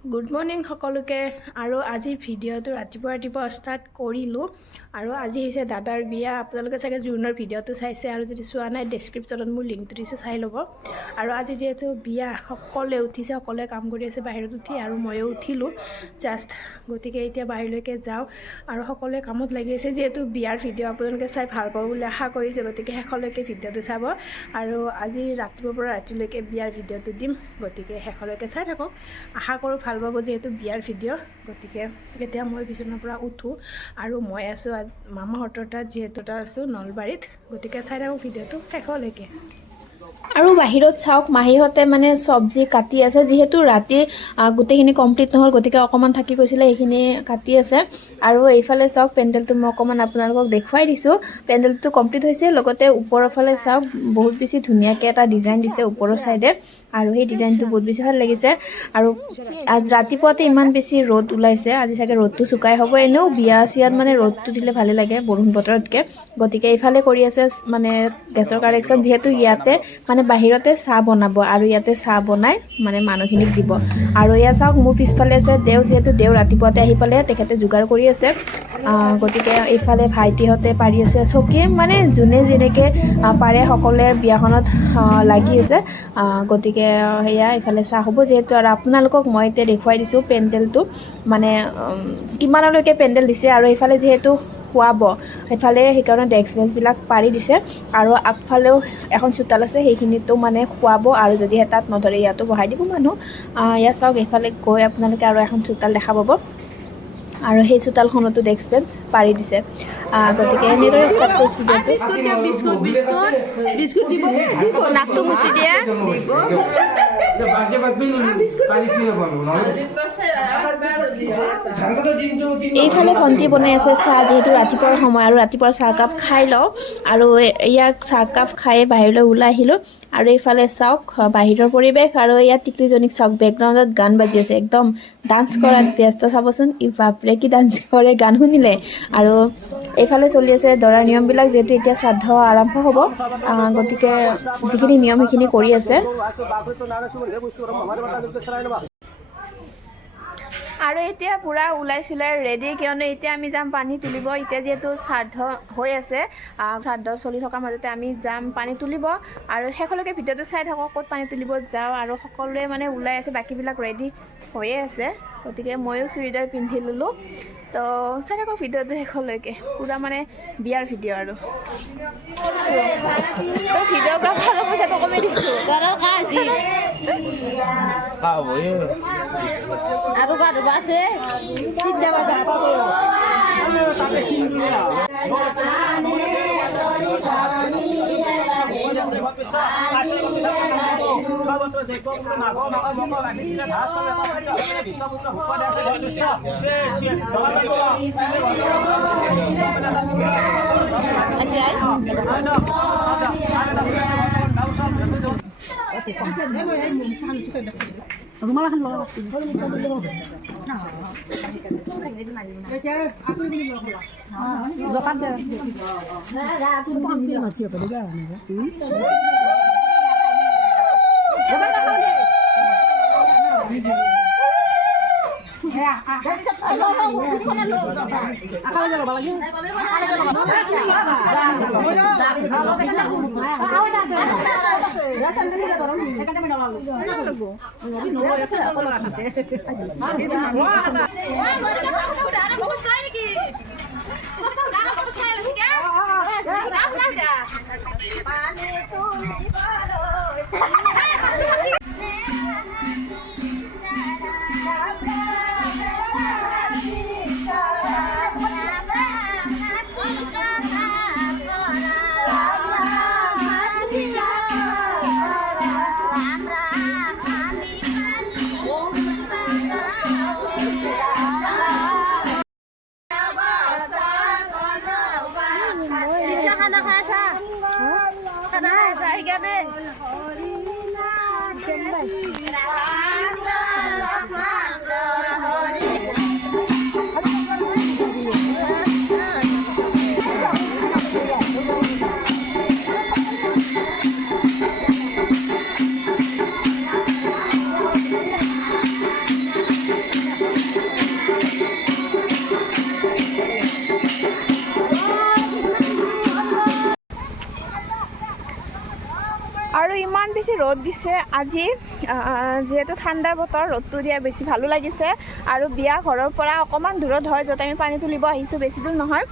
Good morning সকলোকে। আৰু আজিৰ ভিডিঅ'টো ৰাতিপুৱা ৰাতিপুৱা ষ্টাৰ্ট কৰিলোঁ। আৰু আজি হৈছে দাদাৰ বিয়া। আপোনালোকে চাগে জোৰোণৰ ভিডিঅ'টো চাইছে আৰু যদি চোৱা নাই ডেছক্ৰিপশ্যনত মোৰ লিংকটো দিছোঁ চাই ল'ব। আৰু আজি যিহেতু বিয়া সকলোৱে উঠিছে সকলোৱে কাম কৰি আছে বাহিৰত উঠি আৰু ময়ো উঠিলোঁ। জাষ্ট গতিকে এতিয়া বাহিৰলৈকে যাওঁ। আৰু সকলোৱে কামত লাগি আছে। যিহেতু বিয়াৰ ভিডিঅ' আপোনালোকে চাই ভাল পাব বুলি আশা কৰিছোঁ গতিকে শেষলৈকে ভিডিঅ'টো চাব। আৰু আজি ৰাতিপুৱাৰ পৰা ৰাতিলৈকে বিয়াৰ ভিডিঅ'টো দিম। গতিকে শেষলৈকে চাই থাকক। আশা কৰোঁ ভালো পাব যিহেতু বিয়াৰ ভিডিঅ' গতিকে এতিয়া মই বিচনাৰ পৰা উঠোঁ আৰু মই আছোঁ মামাহঁতৰ তাত, যিহেতু তাত আছোঁ নলবাৰীত, গতিকে চাই থাকোঁ ভিডিঅ'টো শেষলৈকে আৰু বাহিৰত চাওক, মাহীহঁতে মানে চব্জি কাটি আছে। যিহেতু ৰাতি গোটেইখিনি কমপ্লিট নহ'ল, গতিকে অকণমান থাকি গৈছিলে সেইখিনি কাটি আছে। আৰু এইফালে চাওক, পেণ্ডেলটো মই অকণমান আপোনালোকক দেখুৱাই দিছোঁ। পেণ্ডেলটো কমপ্লিট হৈছে, লগতে ওপৰৰ ফালে চাওক, বহুত বেছি ধুনীয়াকৈ এটা ডিজাইন দিছে ওপৰৰ ছাইডে আৰু সেই ডিজাইনটো বহুত বেছি ভালো লাগিছে। আৰু ৰাতিপুৱাতে ইমান বেছি ৰ'দ ওলাইছে, আজি চাগে ৰ'দটো চুকাই হ'ব এনেও। বিয়া চিয়াত মানে ৰ'দটো দিলে ভালে লাগে বৰষুণ বতৰতকৈ। গতিকে এইফালে কৰি আছে মানে গেছৰ কানেকশ্যন যিহেতু ইয়াতে মানে বাহিৰতে চাহ বনাব আৰু ইয়াতে চাহ বনাই মানে মানুহখিনিক দিব। আৰু এয়া চাওক, মোৰ পিছফালে আছে দেও যিহেতু দেও ৰাতিপুৱাতে আহি পালে, তেখেতে যোগাৰ কৰি আছে। গতিকে এইফালে ভাইটিহঁতে পাৰি আছে। চকীয়ে মানে যোনে যেনেকৈ পাৰে সকলোৱে বিয়াখনত লাগি আছে। গতিকে সেয়া এইফালে চাহ হ'ব। যিহেতু আৰু আপোনালোকক মই এতিয়া দেখুৱাই দিছোঁ পেণ্ডেলটো। মানে কিমানলৈকে পেণ্ডেল দিছে আৰু এইফালে যিহেতু খুৱাব। সেইফালে সেইকাৰণে ডেস্ক বেঞ্চবিলাক পাৰি দিছে। আৰু আগফালেও এখন চোতাল আছে সেইখিনিতো মানে খুৱাব। আৰু যদিহে তাত নধৰে ইয়াতো বহাই দিব মানুহ। ইয়াত চাওক এইফালে গৈ আপোনালোকে আৰু এখন চোতাল দেখা পাব। আৰু সেই চোতালখনতো ডেস্ক বেঞ্চ পাৰি দিছে। গতিকে এনেদৰে ষ্টাৰ্ট কৰিছোঁ ভিডিঅ'টো নাকটো মুচি দিয়া। এইফালে ভণ্টি বনাই আছে চাহ যিহেতু ৰাতিপুৱাৰ সময় আৰু ৰাতিপুৱাৰ চাহকাপ খাই লওঁ। আৰু ইয়াক চাহকাপ খাই বাহিৰলৈ ওলাই আহিলোঁ। আৰু এইফালে চাওক বাহিৰৰ পৰিৱেশ আৰু ইয়াত টিকলিজনীক চাওক বেকগ্ৰাউণ্ডত গান বাজি আছে। একদম ডান্স কৰাত ব্যস্ত চাবচোন। ই বাপৰে কি ডান্স গান শুনিলে। আৰু এইফালে চলি আছে দৰাৰ নিয়মবিলাক, যিহেতু এতিয়া শ্ৰাদ্ধ আৰম্ভ হ'ব। গতিকে যিখিনি নিয়ম সেইখিনি কৰি আছে। আৰু এতিয়া পূৰা ওলাই চোলাই ৰেডি কিয়নো এতিয়া আমি যাম পানী তুলিব। এতিয়া যিহেতু শ্ৰাদ্ধ হৈ আছে শ্ৰাদ্ধ চলি থকাৰ মাজতে আমি যাম, পানী তুলিব। আৰু শেষলৈকে ভিডিঅ'টো চাই থাকক, ক'ত পানী তুলিব যাওঁ। আৰু সকলোৱে মানে ওলাই আছে, বাকীবিলাক ৰেডি হৈয়ে আছে। গতিকে ময়ো চুৰিদাৰ পিন্ধি ল'লোঁ। তো চাই থাকক ভিডিঅ'টো শেষলৈকে। পূৰা মানে বিয়াৰ ভিডিঅ' আৰু। ভিডিঅ'গ্ৰাফাৰৰ পইচাটো কমাই দিছোঁ। আৰু কাৰোবাৰ আছে। চিন্তা bisa kasih kok bisa ngomong coba tuh dekok tuh nggak mau mau mau mau lagi tidak bahas kalau apa tidak tidak bisa buka buka dan segala bisa sesi dalam itu lah ada ada ada ada ada aku malah kan lolos ini. Kalau minta dulu. Nah, aku ini lolos. Ya, aku ini lolos. Nah, ini lolos. Nah, aku ini lolos. Nah, aku ini lolos. Nah, aku ini lolos. Nah, aku ini lolos. Nah, aku ini খানা খাই আছা সেইকাৰণে ৰ'দ দিছে। আজি যিহেতু ঠাণ্ডাৰ বতৰ, ৰ'দটো দিয়া বেছি ভালো লাগিছে। আৰু বিয়া ঘৰৰ পৰা অকণমান দূৰত হয়, য'ত আমি পানী তুলিব আহিছোঁ, বেছি দূৰ নহয়।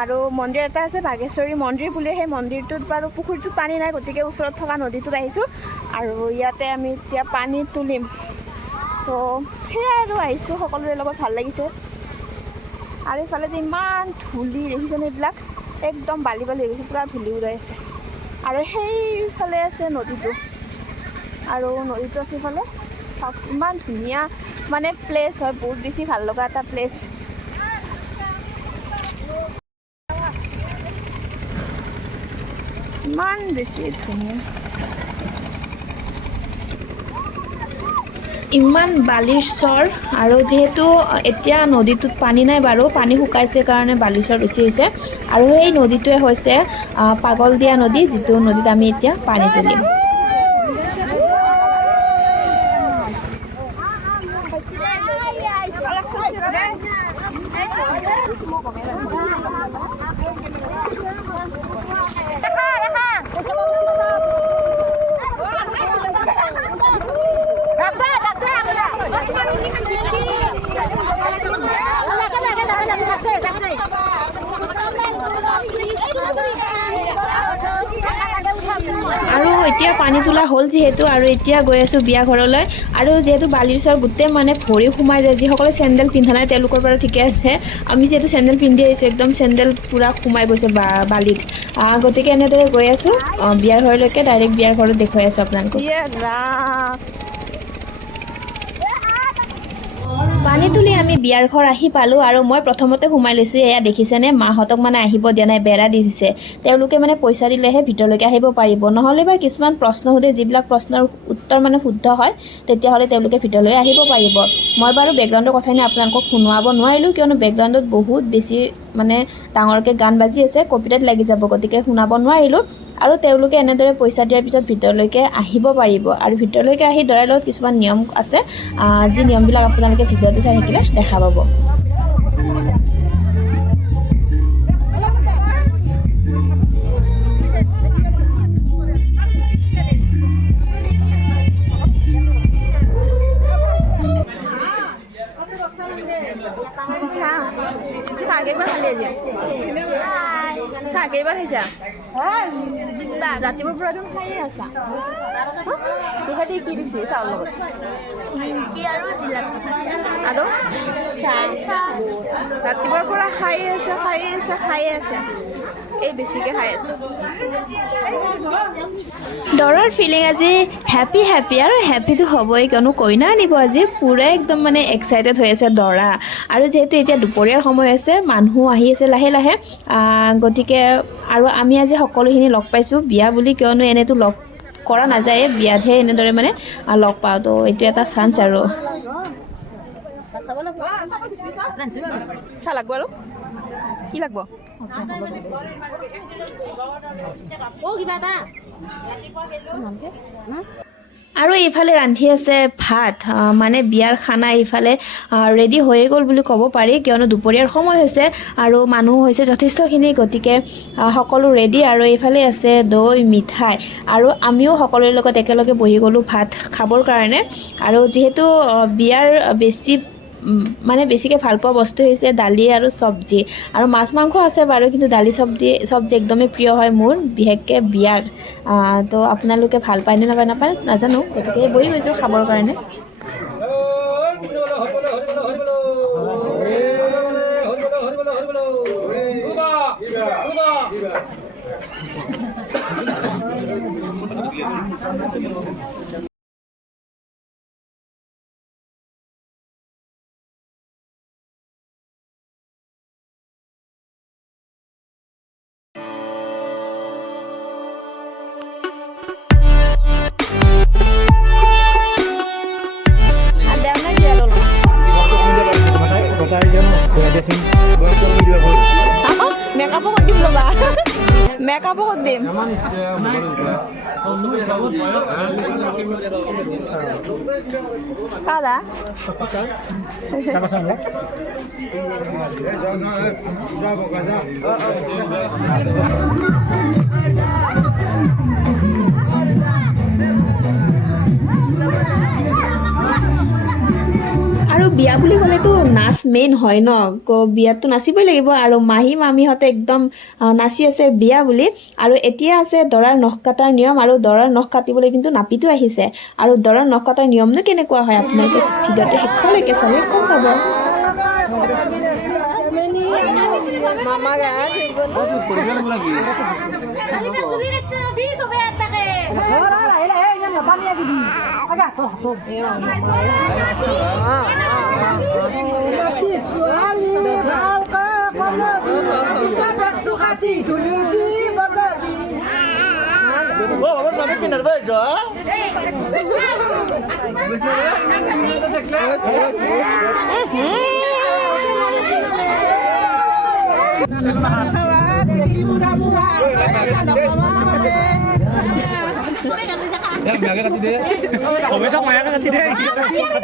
আৰু মন্দিৰ এটা আছে বাঘেশ্বৰী মন্দিৰ বুলি। সেই মন্দিৰটোত বাৰু পুখুৰীটোত পানী নাই, গতিকে ওচৰত থকা নদীটোত আহিছোঁ। আৰু ইয়াতে আমি এতিয়া পানী তুলিম। তো, সেয়াই আৰু আহিছোঁ, সকলোৰে লগত ভালো লাগিছে। আৰু ইফালে যে ইমান ধূলি দেখিছেনে এইবিলাক? একদম বালি বালি হৈ গৈছে, পূৰা ধূলি উৰাই আছে। আৰু সেইফালে আছে নদীটো। আৰু নদীটো সিফালে চাওক ইমান ধুনীয়া মানে প্লেচ হয়, বহুত বেছি ভালো লগা এটা প্লেচ ইমান বেছি ধুনীয়া। ইমান বালিৰ চৰ আৰু যিহেতু এতিয়া নদীটোত পানী নাই বাৰু, পানী শুকাইছে কাৰণে বালিৰ চৰ বেছি হৈছে। আৰু সেই নদীটোৱে হৈছে পাগল দিয়া নদী, যিটো নদীত আমি এতিয়া পানী তুলিম। এতিয়া পানী তোলা হ'ল যিহেতু আৰু এতিয়া গৈ আছোঁ বিয়া ঘৰলৈ। আৰু যিহেতু বালিৰ চৰ গোটেই মানে ভৰি সোমাই যায়, যিসকলে চেণ্ডেল পিন্ধা নাই তেওঁলোকৰ বাৰু ঠিকে আছে। আমি যিহেতু চেণ্ডেল পিন্ধি আহিছোঁ, একদম চেণ্ডেল পূৰা সোমাই গৈছে বা, বালিত। গতিকে এনেদৰে গৈ আছোঁ। বিয়াৰ ঘৰলৈকে, ডাইৰেক্ট বিয়াৰ ঘৰত দেখুৱাই আছোঁ আপোনালোকক। ইয়ে তুলি আমি বিয়াৰ ঘৰ আহি পালোঁ আৰু মই প্ৰথমতে সোমাই লৈছোঁ, এয়া দেখিছেনে? মাহঁতক মানে আহিব দিয়া নাই, বেৰা দি দিছে। তেওঁলোকে মানে পইচা দিলেহে ভিতৰলৈকে আহিব পাৰিব। নহ'লে বা কিছুমান প্ৰশ্ন সোধে, যিবিলাক প্ৰশ্নৰ উত্তৰ মানে শুদ্ধ হয়, তেতিয়াহ'লে তেওঁলোকে ভিতৰলৈ আহিব পাৰিব। মই বাৰু বেকগ্ৰাউণ্ডৰ কথাখিনি আপোনালোকক শুনোৱাব নোৱাৰিলোঁ, কিয়নো বেকগ্ৰাউণ্ডত বহুত বেছি মানে ডাঙৰকৈ গান বাজি আছে কপিটাত লাগি যাব, গতিকে শুনাব নোৱাৰিলোঁ। আৰু তেওঁলোকে এনেদৰে পইচা দিয়াৰ পিছত ভিতৰলৈকে আহিব পাৰিব। আৰু ভিতৰলৈকে আহি দৰাৰ লগত কিছুমান নিয়ম আছে যি নিয়মবিলাক আপোনালোকে ভিডিঅ'টো চাই থাকিলে দেখা পাব। খালি আজি। চাহ কেইবাৰ খাইছা? বা ৰাতিপুৱাৰ পৰা দেখোন খায়ে আছা। কিহেদি কি দিছে চাউল লগত? আৰু ৰাতিপুৱাৰ পৰা খায়ে আছে খায়ে আছে খায়ে আছে। এই খাই দৰাৰ ফিলিং আজি হেপী হেপী আৰু হেপীটো হ'বই, কিয়নো কইনা আনিব আজি, পূৰা একদম মানে এক্সাইটেড হৈ আছে দৰা। আৰু যিহেতু এতিয়া দুপৰীয়াৰ সময় আছে, মানুহ আহি আছে লাহে লাহে। গতিকে আৰু আমি আজি সকলোখিনি লগ পাইছোঁ। বিয়া বুলি কিয়নো এনেতো লগ কৰা নাযায়ে, বিয়াতহে এনেদৰে মানে লগ পাওঁ। তো এইটো এটা চান্স আৰু। চাহ লাগব আৰু। কি লাগব? আৰু এইফালে ৰান্ধি আছে ভাত মানে বিয়াৰ খানা এইফালে ৰেডি হৈয়ে গ'ল বুলি ক'ব পাৰি, কিয়নো দুপৰীয়াৰ সময় হৈছে আৰু মানুহ হৈছে যথেষ্টখিনি, গতিকে সকলো ৰেডি আৰু এইফালে আছে দৈ, মিঠাই আৰু আমিও সকলোৰে লগত একেলগে বহি গ'লোঁ ভাত খাবৰ কাৰণে। আৰু যিহেতু বিয়াৰ বেছি মানে বেছিকৈ ভালো পোৱা বস্তু হৈছে দালি আৰু চব্জি। আৰু মাছ মাংস আছে বাৰু কিন্তু দালি চব্জি চব্জি একদমেই প্ৰিয় হয় মোৰ বিশেষকৈ আহ, তো আপোনালোকে ভালো পায় নে নাপায় নাপায় নাজানো গতিকে বহি গৈছোঁ খাবৰ কাৰণে। কাৰা বিয়া বুলি ক'লেতো নাচ মেইন হয় ন ক- বিয়াততো নাচিবই লাগিব আৰু মাহী মামীহঁতে একদম নাচি আছে বিয়া বুলি আৰু এতিয়া আছে দৰাৰ নখ কটাৰ নিয়ম আৰু দৰাৰ নখ কাটিবলৈ কিন্তু নাপিতো আহিছে আৰু দৰাৰ নখ কটাৰ নিয়মনো কেনেকুৱা হয় আপোনালোকে ভিডিঅ'টো শেষলৈকে চালে গম পাব চুলি Ya misalnya kan tidak. Oh besok Maya kan tidak. Kita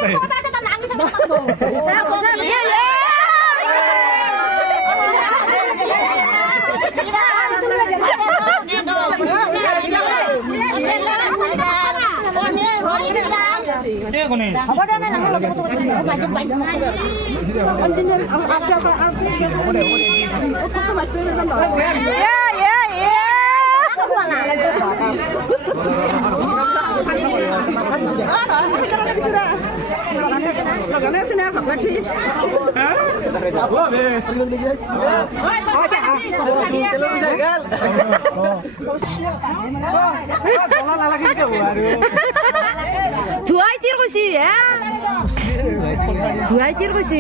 Iya iya. Iya Iya iya. Ya, ya, ya bes. ধুৱাইটিৰ কৈছি হে ধুৱাইটিৰ কৈছি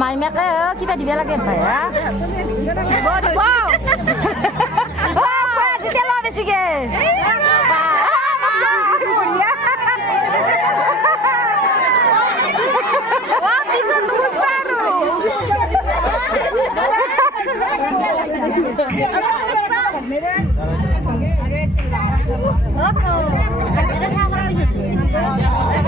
মাইমাকে কিবা দিব লাগে ভায়া দিব দিব তেতিয়া লোৱা বেছিকে 没事，没事，没事。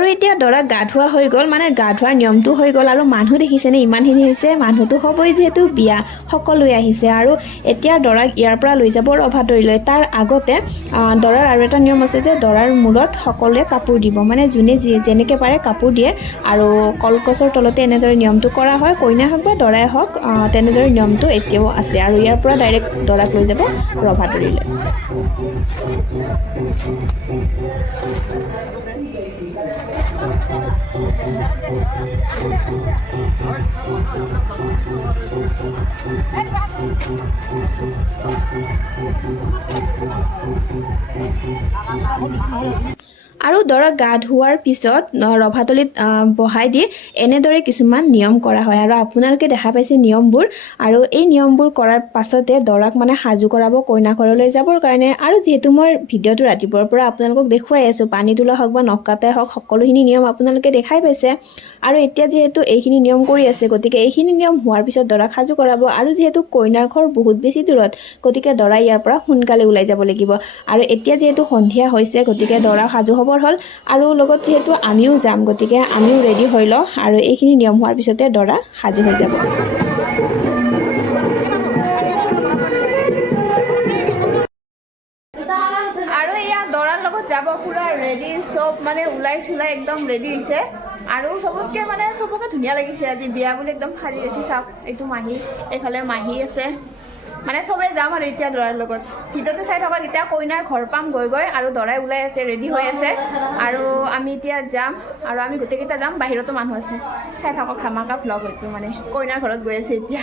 আৰু এতিয়া দৰাক গা ধোৱা হৈ গ'ল মানে গা ধোৱাৰ নিয়মটো হৈ গ'ল আৰু মানুহ দেখিছেনে? ইমানখিনি হৈছে মানুহটো হ'বই যিহেতু বিয়া সকলোৱে আহিছে। আৰু এতিয়া দৰাক ইয়াৰ পৰা লৈ যাব ৰভাতৰিলৈ। তাৰ আগতে দৰাৰ আৰু এটা নিয়ম আছে যে দৰাৰ মূৰত সকলোৱে কাপোৰ দিব। মানে যোনে যি যেনেকৈ পাৰে কাপোৰ দিয়ে। আৰু কলগছৰ তলতে এনেদৰে নিয়মটো কৰা হয়। কইনা হওক বা দৰাই হওক তেনেদৰে নিয়মটো এতিয়াও আছে। আৰু ইয়াৰ পৰা ডাইৰেক্ট দৰাক লৈ যাব ৰভাতৰিলৈ। Polis mi আৰু দৰাক গা ধোৱাৰ পিছত ৰভাতলিত বহাই দি এনেদৰে কিছুমান নিয়ম কৰা হয়। আৰু আপোনালোকে দেখা পাইছে নিয়মবোৰ। আৰু এই নিয়মবোৰ কৰাৰ পাছতে দৰাক মানে সাজু কৰাব কইনা ঘৰলৈ যাবৰ কাৰণে। আৰু যিহেতু মই ভিডিঅ'টো ৰাতিপুৱাৰ পৰা আপোনালোকক দেখুৱাই আছোঁ পানী তোলা হওক বা নখ কাটাই হওক সকলোখিনি নিয়ম আপোনালোকে দেখাই পাইছে। আৰু এতিয়া যিহেতু এইখিনি নিয়ম কৰি আছে গতিকে এইখিনি নিয়ম হোৱাৰ পিছত দৰাক সাজু কৰাব। আৰু যিহেতু কইনাৰ ঘৰ বহুত বেছি দূৰত গতিকে দৰা ইয়াৰ পৰা সোনকালে ওলাই যাব লাগিব। আৰু এতিয়া যিহেতু সন্ধিয়া হৈছে গতিকে দৰা সাজু হ'বৰ হ'ল। আৰু লগত যিহেতু আমিও যাম গতিকে আমিও ৰেডি হৈ লওঁ আৰু এইখিনি নিয়ম হোৱাৰ পিছতে দৰা সাজু হৈ যাব। আৰু এয়া দৰাৰ লগত যাব পুৰা ৰেডি চব মানে ওলাই চোলাই একদম ৰেডি হৈছে। আৰু চবতকৈ মানে চবকে ধুনীয়া লাগিছে আজি। বিয়া বুলি একদম সাৰি আছে চাওক। এইটো মাহী, এইফালে মাহী আছে। মানে চবেই যাম আৰু এতিয়া দৰাৰ লগত। ভিডিঅ'টো চাই থকা এতিয়া কইনাৰ ঘৰ পাম গৈ গৈ আৰু দৰাই ওলাই আছে ৰেডি হৈ আছে। আৰু আমি এতিয়া যাম আৰু আমি গোটেইকেইটা যাম বাহিৰতো মানুহ আছে। চাই থাকক ধামাকা ভ্লগ এইটো মানে। কইনাৰ ঘৰত গৈ আছে এতিয়া।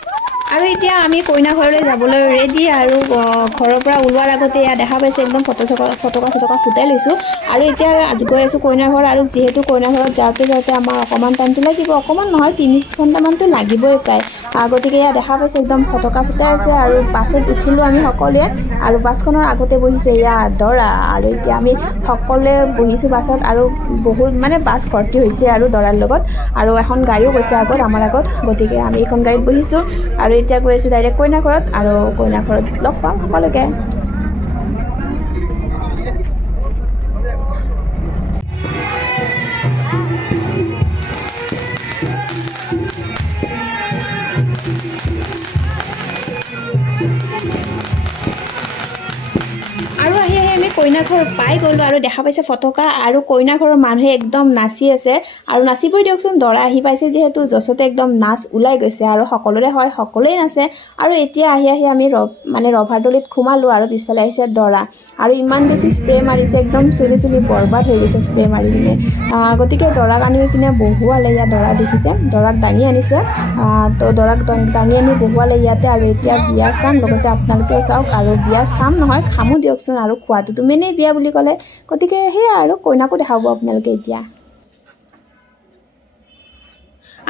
আৰু এতিয়া আমি কইনা ঘৰলৈ যাবলৈ ৰেডি আৰু ঘৰৰ পৰা ওলোৱাৰ আগতে এয়া দেখা পাইছে, একদম ফটো চকা, ফটকা চটকা ফুটাই লৈছোঁ। আৰু এতিয়া গৈ আছোঁ কইনা ঘৰ, আৰু যিহেতু কইনা ঘৰত যাওঁতে যাওঁতে আমাৰ অকণমান টাইমটো লাগিব অকণমান নহয়, তিনি ঘণ্টামানটো লাগিবই প্ৰায়। গতিকে এয়া দেখা পাইছে, একদম ফটকা ফুটাই আছে, আৰু বাছত উঠিলোঁ আমি সকলোৱে, আৰু বাছখনৰ আগতে বহিছে এয়া দৰা। আৰু এতিয়া আমি সকলোৱে বহিছোঁ বাছত, আৰু বহুত মানে বাছ ভৰ্তি হৈছে আৰু দৰাৰ লগত, আৰু এখন গাড়ীও গৈছে আগত, আমাৰ আগত। গতিকে আমি এইখন গাড়ীত বহিছোঁ, আৰু এতিয়া গৈ আছোঁ ডাইৰেক্ট কইনা ঘৰত আৰু কইনা ঘৰত লগ পাম সকলোকে। আহি কইনা ঘৰ পাই গ'লোঁ আৰু দেখা পাইছে ফটকা আৰু কইনা ঘৰৰ মানুহে একদম নাচি আছে। আৰু নাচিবই দিয়কচোন, দৰা আহি পাইছে যিহেতু যচতে একদম নাচ ওলাই গৈছে আৰু সকলোৰে হয়, সকলোৱে নাচে। আৰু এতিয়া আহি আহি আমি ৰ মানে ৰভাৰদলিত সোমালোঁ আৰু পিছফালে আহিছে দৰা। আৰু ইমান বেছি স্প্ৰে মাৰিছে, একদম চুলি তুলি বৰবাদ হৈ গৈছে স্প্ৰে মাৰি কিনে। গতিকে দৰাক আনি কিনে বহুৱালে ইয়াত দৰা দেখিছে, দৰাক দাঙি আনিছে। তো, দৰাক দাঙি আনি বহুৱালে ইয়াতে আৰু এতিয়া বিয়া চাম, লগতে আপোনালোকেও চাওক আৰু বিয়া চাম নহয়, খামো দিয়কচোন আৰু খোৱাটোতো মেনেই বিয়া বুলি ক'লে। গতিকে সেয়া আৰু কইনাকো দেখাব আপোনালোকে এতিয়া।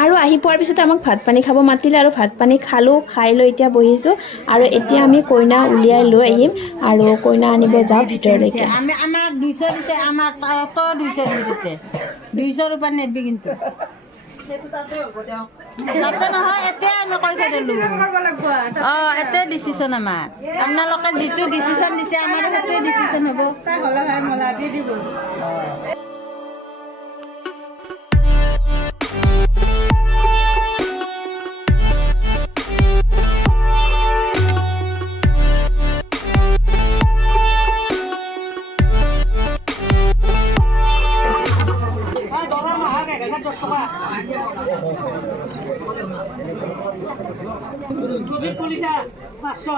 আৰু আহি পোৱাৰ পিছতে আমাক ভাত পানী খাব মাতিলে আৰু ভাত পানী খালোঁ খাই লৈ এতিয়া বহিছোঁ। আৰু এতিয়া আমি কইনা উলিয়াই লৈ আহিম আৰু কইনা আনিব যাওঁ ভিতৰলৈকে। আমাক দুইশ দিছে আমাক তাতো দুইশ দিছে। দুইশৰ ওপৰত নেদবি কিন্তু। অঁ এতে ডিচিশ্যন আমাৰ আপোনালোকে যিটো ডিচিশ্যন দিছে আমাৰ সেইটোৱে ডিচিশ্যন হ'ব প্রদীপ কলিতা পাঁচশো।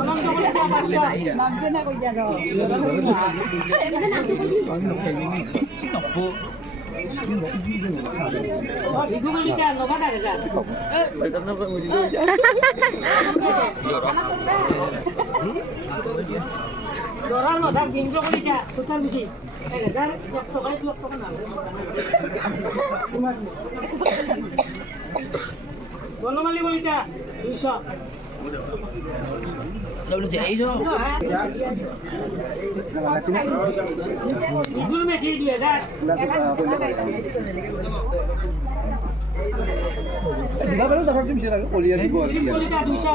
অনন্ত কলিতা পাঁচশো ভিগু কলিতা নগদ এক হাজার দরার মাথা কেন্দ্র কলিতা সুতার বেশি এক হাজার একশো টাকা বনমালী দুইশো। দুই হাজার দিছা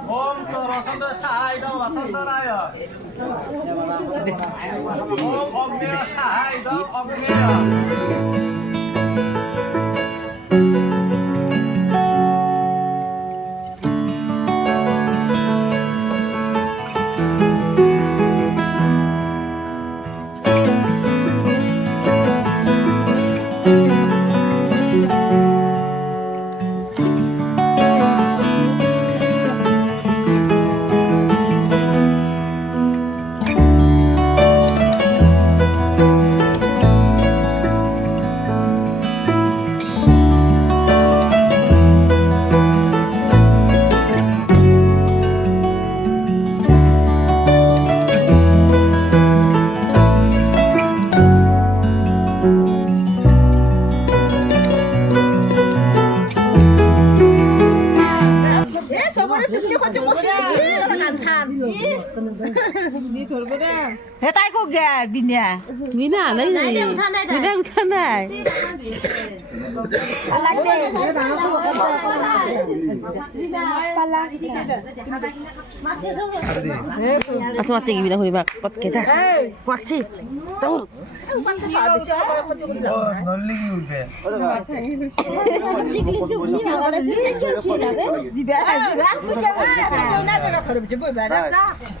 biasa. Om torokan tuh sai dong akan teraya. Om om গে বিনা বিনা নাই নাই উঠা নাই বিনা উঠা নাই আচ্ছা মাতে কি বিনা করিবা কত কেটা মারছি দৌড় নল্লি কি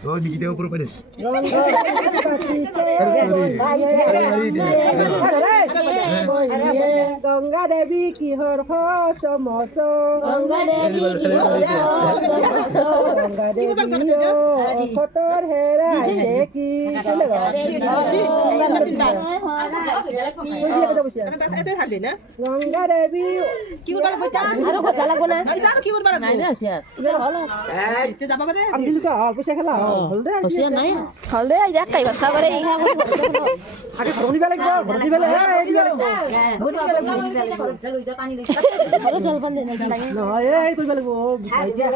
ও নিকিতে উপরে পারিস গঙ্গা দেৱী কিহৰ চমচ গংগা দেৱী অসতৰ হেৰাই কি গংগা দেৱী পইচা খেলা হ'ল দে হ'ল দে এতিয়া কাই কথা পাৰে আগে ঘৰত দিব লাগিব ঘৰত দিব লাগিব নহয় এই কৰিব লাগিব এতিয়া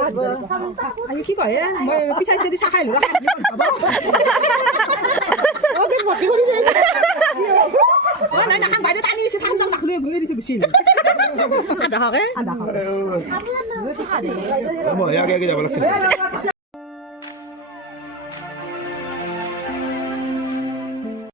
আমি কি কয়? মই পিঠাই চিঠাই চাহ খাই লো মই আগে আগে যাব লাগিছিল।